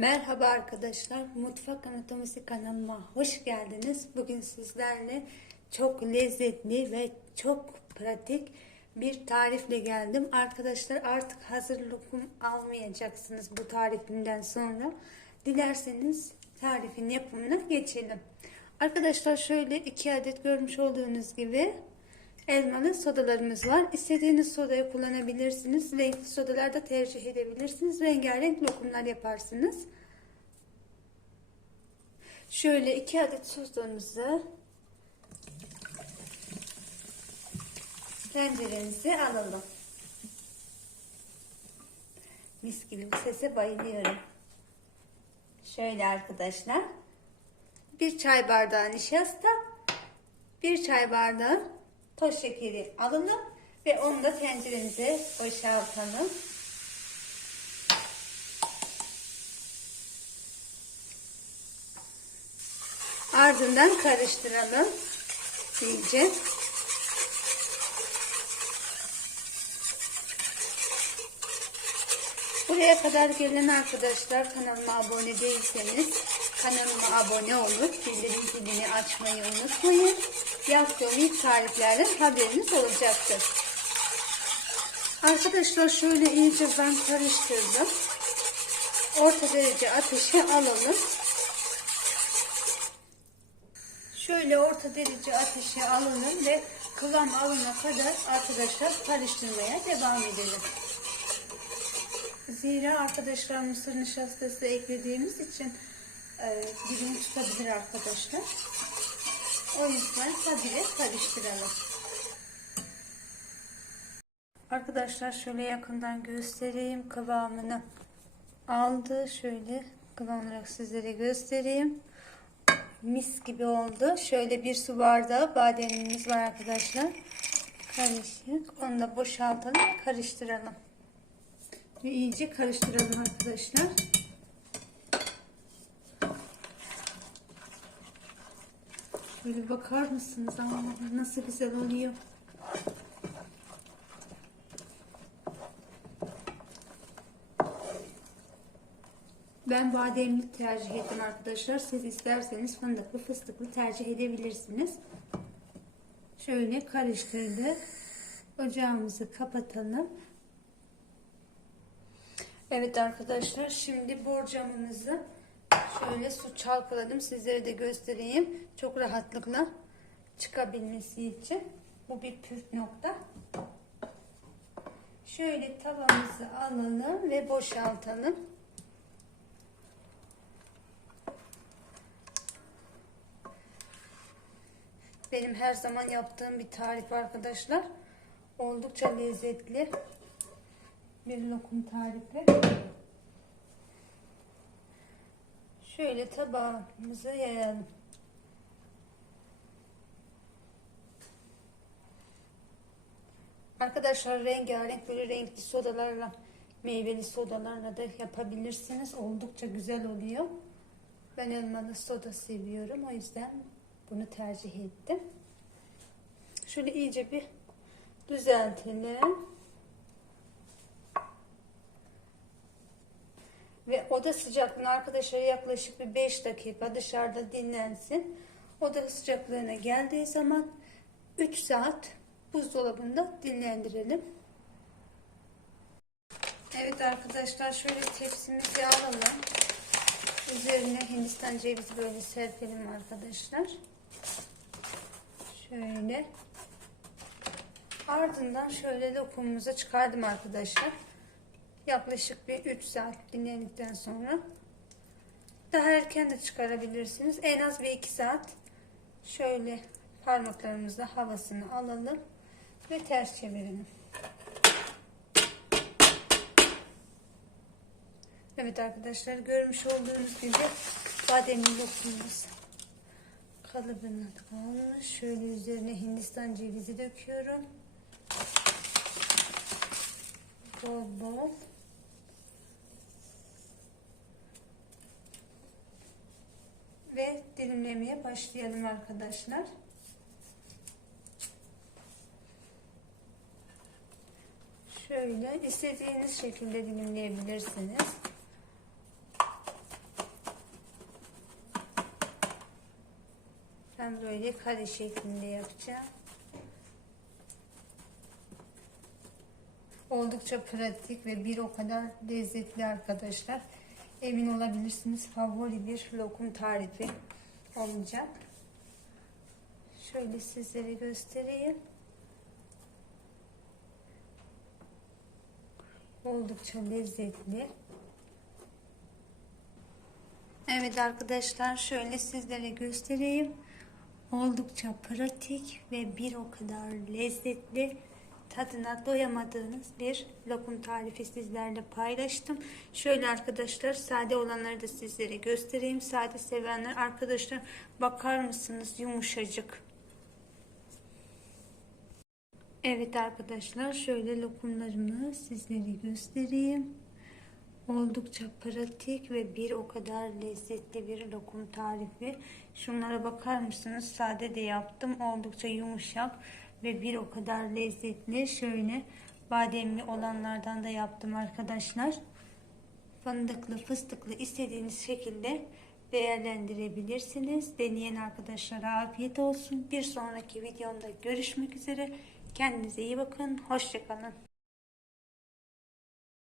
Merhaba arkadaşlar, Mutfak Anatomisi kanalıma hoş geldiniz. Bugün sizlerle çok lezzetli ve çok pratik bir tarifle geldim. Arkadaşlar artık hazır lokum almayacaksınız bu tarifimden sonra. Dilerseniz tarifin yapımına geçelim. Arkadaşlar şöyle iki adet görmüş olduğunuz gibi elmalı sodalarımız var. İstediğiniz sodayı kullanabilirsiniz. Renkli sodalar da tercih edebilirsiniz. Rengarenk lokumlar yaparsınız. Şöyle iki adet sodamızı tenceremize alalım. Mis gibi bu sese bayılıyorum. Şöyle arkadaşlar. Bir çay bardağı nişasta, bir çay bardağı toz şekeri alalım ve onu da tenceremize boşaltalım. Ardından karıştıralım iyice. Buraya kadar gelen arkadaşlar kanalıma abone değilseniz kanalıma abone olup bildirim zilini açmayı unutmayın. Yaptığım ilk tariflerden haberiniz olacaktır. Arkadaşlar şöyle iyice ben karıştırdım. Orta derece ateşe alalım. Şöyle orta derece ateşe alalım ve kıvam alana kadar arkadaşlar karıştırmaya devam edelim. Zira arkadaşlar mısır nişastası eklediğimiz için e, dibini tutabilir arkadaşlar. O yüzden habire karıştıralım. Arkadaşlar şöyle yakından göstereyim kıvamını aldı. Şöyle kıvam olarak sizlere göstereyim. Mis gibi oldu. Şöyle bir su bardağı bademimiz var arkadaşlar. Karışık. Onu da boşaltalım ve karıştıralım. Ve iyice karıştıralım arkadaşlar. Şöyle bakar mısınız ama nasıl güzel oluyor. Ben bademli tercih ettim arkadaşlar. Siz isterseniz fındıklı fıstıklı tercih edebilirsiniz. Şöyle karıştırdık. Ocağımızı kapatalım. Evet arkadaşlar şimdi borcamımızı şöyle su çalkaladım. Sizlere de göstereyim. Çok rahatlıkla çıkabilmesi için. Bu bir püf nokta. Şöyle tavamızı alalım ve boşaltalım. Benim her zaman yaptığım bir tarif arkadaşlar. Oldukça lezzetli bir lokum tarifi. Şöyle tabağımıza yayalım. Arkadaşlar rengarenk böyle renkli sodalarla meyveli sodalarla da yapabilirsiniz. Oldukça güzel oluyor. Ben elmalı soda seviyorum. O yüzden bunu tercih ettim. Şöyle iyice bir düzeltelim. Ve oda sıcaklığına arkadaşlar yaklaşık bir 5 dakika dışarıda dinlensin. Oda sıcaklığına geldiği zaman 3 saat buzdolabında dinlendirelim. Evet arkadaşlar şöyle tepsimizi alalım. Üzerine hindistan cevizi böyle serpelim arkadaşlar. Şöyle. Ardından şöyle lokumumuza çıkardım arkadaşlar. Yaklaşık bir 3 saat dinlendikten sonra daha erken de çıkarabilirsiniz. En az bir 2 saat şöyle parmaklarımızla havasını alalım ve ters çevirelim. Evet arkadaşlar görmüş olduğunuz gibi bademli lokumumuz kalıbına kalmış. Şöyle üzerine hindistan cevizi döküyorum. Bol bol. ve dilimlemeye başlayalım arkadaşlar. Şöyle istediğiniz şekilde dilimleyebilirsiniz. Ben böyle kare şeklinde yapacağım. Oldukça pratik ve bir o kadar lezzetli arkadaşlar. Emin olabilirsiniz favori bir lokum tarifi olacak. Şöyle sizlere göstereyim. Oldukça lezzetli. Evet arkadaşlar şöyle sizlere göstereyim. Oldukça pratik ve bir o kadar lezzetli tadına doyamadığınız bir lokum tarifi sizlerle paylaştım. Şöyle arkadaşlar sade olanları da sizlere göstereyim. Sade sevenler arkadaşlar bakar mısınız yumuşacık. Evet arkadaşlar şöyle lokumlarımı sizlere göstereyim. Oldukça pratik ve bir o kadar lezzetli bir lokum tarifi. Şunlara bakar mısınız? Sade de yaptım. Oldukça yumuşak ve bir o kadar lezzetli. Şöyle bademli olanlardan da yaptım arkadaşlar. Fındıklı, fıstıklı istediğiniz şekilde değerlendirebilirsiniz. Deneyen arkadaşlara afiyet olsun. Bir sonraki videomda görüşmek üzere. Kendinize iyi bakın. Hoşçakalın.